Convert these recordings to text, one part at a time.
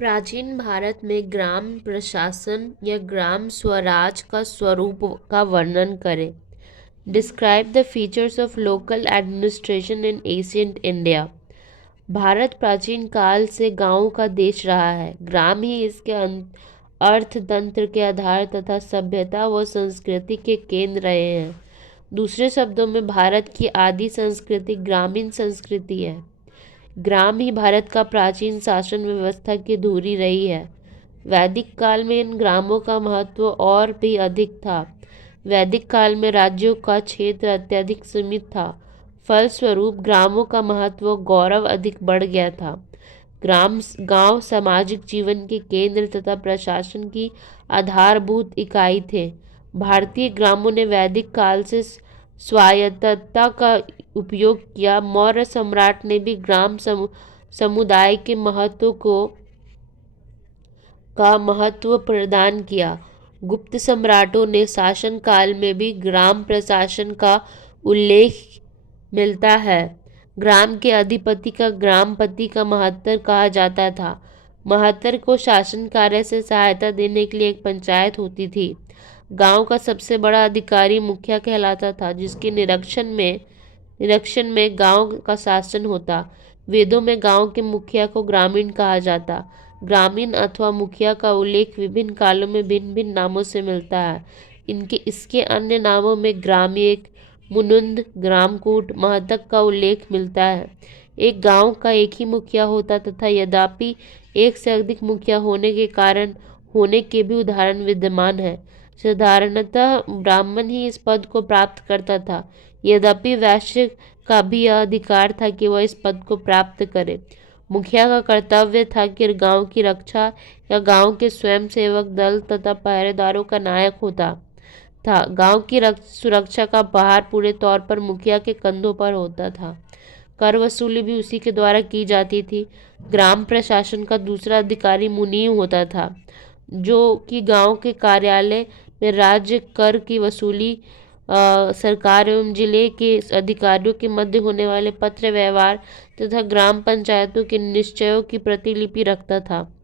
प्राचीन भारत में ग्राम प्रशासन या ग्राम स्वराज का स्वरूप का वर्णन करें। Describe the features of local administration in ancient India. Bharat प्राचीन काल से गांवों का देश रहा है। ग्राम ही इसके अर्थतंत्र के आधार तथा सभ्यता व संस्कृति के केंद्र रहे हैं। दूसरे शब्दों में भारत की आदि संस्कृति ग्रामीण संस्कृति है। ग्राम ही भारत का प्राचीन शासन व्यवस्था की धुरी रही है। वैदिक काल में इन ग्रामों का महत्व और भी अधिक था। वैदिक काल में राज्यों का क्षेत्र अत्यधिक सीमित था। फलस्वरूप ग्रामों का महत्व गौरव अधिक बढ़ गया था। गांव सामाजिक जीवन के केंद्र तथा प्रशासन की आधारभूत इकाई थे। भारतीय ग्रामों ने वैदिक काल से स्वायत्तता का उपयोग किया। मौर्य सम्राट ने भी ग्राम समुदाय के महत्व प्रदान किया। गुप्त सम्राटों ने शासन काल में भी ग्राम प्रशासन का उल्लेख मिलता है। ग्राम के अधिपति का ग्रामपति का महत्तर कहा जाता था। महत्तर को शासन कार्य से सहायता देने के लिए एक पंचायत होती थी। गांव का सबसे बड़ा अधिकारी मुखिया कहलाता था, जिसके निरीक्षण में गांव का शासन होता। वेदों में गांव के मुखिया को ग्रामीण कहा जाता। ग्रामीण अथवा मुखिया का उल्लेख विभिन्न कालों में भिन्न भिन्न नामों से मिलता है। इसके अन्य नामों में ग्राम्यक, मुनुंद, ग्रामकूट, महतक का उल्लेख मिलता है। एक गांव का एक ही मुखिया होता तथा यद्यपि एक से अधिक मुखिया होने के भी उदाहरण विद्यमान है। साधारणतः ब्राह्मण ही इस पद को प्राप्त करता था। यद्यपि वैश्य का भी यह अधिकार था कि वह इस पद को प्राप्त करे। मुखिया का कर्तव्य था कि गांव की रक्षा या गांव के स्वयंसेवक दल तथा पहरेदारों का नायक होता था। गांव की सुरक्षा का भार पूरे तौर पर मुखिया के कंधों पर होता था। कर वसूली भी उसी के द्वारा की जाती थी। ग्राम प्रशासन का दूसरा अधिकारी मुनीम होता था, जो कि गांव के कार्यालय में राज्य कर की वसूली, सरकार एवं जिले के अधिकारियों के मध्य होने वाले पत्र व्यवहार तथा ग्राम पंचायतों के निश्चयों की प्रतिलिपि रखता था।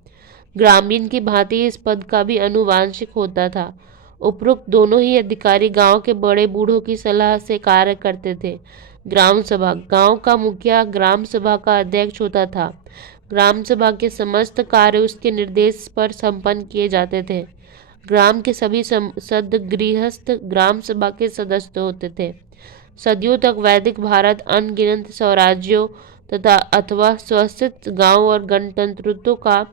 ग्रामीण की भांति इस पद का भी आनुवांशिक होता था। उपरोक्त दोनों ही अधिकारी गांव के बड़े बूढ़ों की सलाह से कार्य करते थे। ग्राम सभा, गांव का मुखिया ग्राम सभा का अध्यक्ष होता था। ग्राम सभा के समस्त कार्य उसके निर्देश पर संपन्न किए जाते थे। ग्राम के सभी गृहस्थ ग्राम सभा के सदस्य होते थे। सदियों तक वैदिक भारत अनगिनत स्वराज्यों तथा अथवा स्वशासित गांव और गणतंत्रों का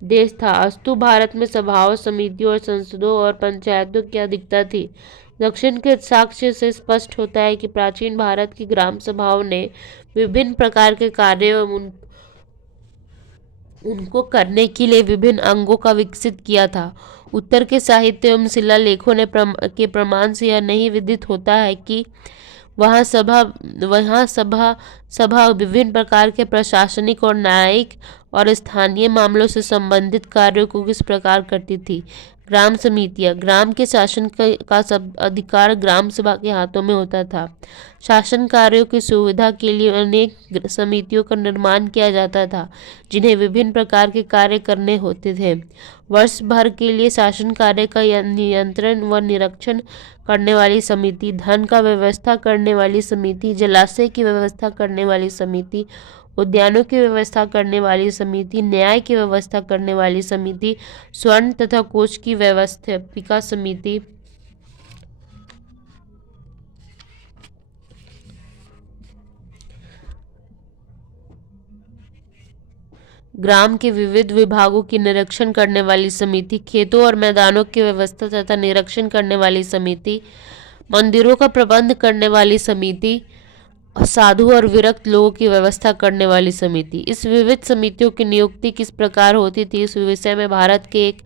देश था। अस्तु भारत में सभाओं, समितियों और संसदों और पंचायतों की अधिकता थी। दक्षिण के साक्ष्य से स्पष्ट होता है कि प्राचीन भारत की ग्राम सभाओं ने विभिन्न प्रकार के कार्यों एवं उनको करने के लिए विभिन्न अंगों का विकसित किया था। उत्तर के साहित्य एवं शिलालेखों के प्रमाण से यह नहीं विदित होता है कि वहाँ सभा विभिन्न प्रकार के प्रशासनिक और न्यायिक और स्थानीय मामलों से संबंधित कार्यों को किस प्रकार करती थी। ग्राम समितियाँ, ग्राम के शासन का सब अधिकार ग्राम सभा के हाथों में होता था। शासन कार्यों की सुविधा के लिए अनेक समितियों का निर्माण किया जाता था, जिन्हें विभिन्न प्रकार के कार्य करने होते थे। वर्ष भर के लिए शासन कार्य का नियंत्रण व निरीक्षण करने वाली समिति, धन का व्यवस्था करने वाली समिति, जलाशय की व्यवस्था करने वाली समिति, उद्यानों की व्यवस्था करने वाली समिति, न्याय की व्यवस्था करने वाली समिति, स्वर्ण तथा कोष की व्यवस्थापिका समिति, ग्राम के विविध विभागों की निरीक्षण करने वाली समिति, खेतों और मैदानों की व्यवस्था तथा निरीक्षण करने वाली समिति, मंदिरों का प्रबंध करने वाली समिति, साधु और विरक्त लोगों की व्यवस्था करने वाली समिति। इस विविध समितियों की नियुक्ति किस प्रकार होती थी, इस विषय में भारत के एक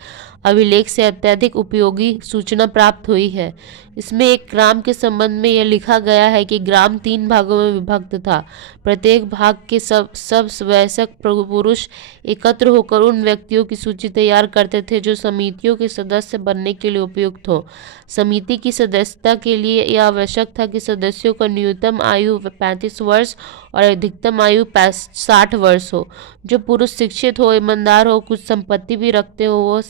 अभिलेख से अत्यधिक उपयोगी सूचना प्राप्त हुई है। इसमें एक ग्राम के संबंध में यह लिखा गया है कि ग्राम 3 भागों में विभक्त था। प्रत्येक भाग के सब वयस्क पुरुष एकत्र होकर उन व्यक्तियों की सूची तैयार करते थे जो समितियों के सदस्य बनने के लिए उपयुक्त हो। समिति की सदस्यता के लिए यह आवश्यक था कि सदस्यों का न्यूनतम आयु 35 वर्ष और अधिकतम आयु 60 वर्ष हो। जो पुरुष शिक्षित हो, ईमानदार हो, कुछ संपत्ति भी रखते हो,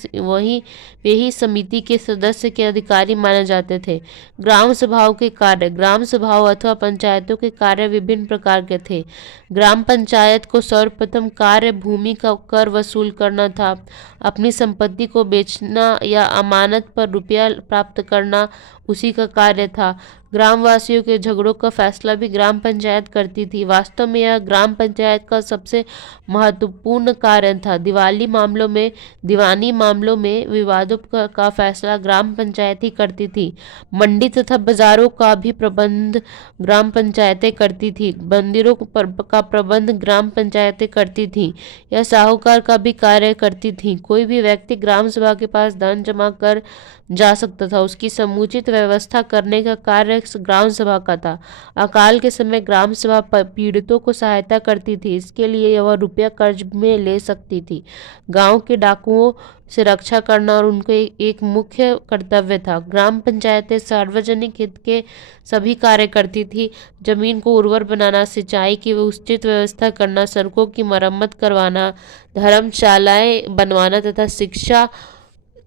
वे ही समिति के सदस्य के अधिकारी माने जाते थे। ग्राम सभाओं के कार्य। ग्राम सभाओं अथवा पंचायतों के कार्य विभिन्न प्रकार के थे। ग्राम पंचायत को सर्वप्रथम कार्य भूमि का कर वसूल करना था। अपनी संपत्ति को बेचना या अमानत पर रुपया प्राप्त करना उसी का कार्य था। ग्रामवासियों के झगड़ों का फैसला भी ग्राम पंचायत करती थी। वास्तव में यह ग्राम पंचायत का सबसे महत्वपूर्ण कार्य था। दीवानी मामलों में विवादों का फैसला ग्राम पंचायत ही करती थी। मंडी तथा बाजारों का भी प्रबंध ग्राम पंचायतें करती थी। मंदिरों का प्रबंध ग्राम पंचायतें करती थी। यह साहूकार का भी कार्य करती थी। कोई भी व्यक्ति ग्राम सभा के पास धन जमा कर जा सकता था। उसकी समुचित व्यवस्था करने का कार्य ग्राम सभा का था। अकाल के समय ग्राम सभा पीड़ितों को सहायता करती थी। इसके लिए वह रुपया कर्ज में ले सकती थी। गांव के डाकुओं से रक्षा करना और उनको एक मुख्य कर्तव्य था। ग्राम पंचायतें सार्वजनिक हित के सभी कार्य करती थी। जमीन को उर्वर बनाना, सिंचाई की उचित व्यवस्था करना, सड़कों की मरम्मत करवाना, धर्मशालाएं बनवाना तथा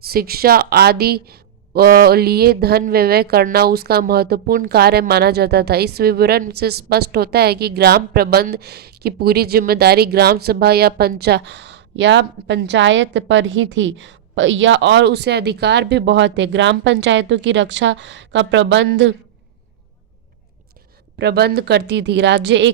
शिक्षा आदि लिए धन व्यय करना उसका महत्वपूर्ण कार्य माना जाता था। इस विवरण से स्पष्ट होता है कि ग्राम प्रबंध की पूरी जिम्मेदारी ग्राम सभा या पंचायत पर ही थी और उसे अधिकार भी बहुत है। ग्राम पंचायतों की रक्षा का प्रबंध करती थी। राज्य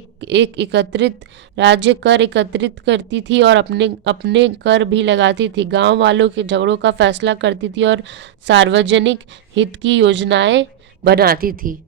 कर एकत्रित करती थी और अपने कर भी लगाती थी। गांव वालों के झगड़ों का फैसला करती थी और सार्वजनिक हित की योजनाएं बनाती थी।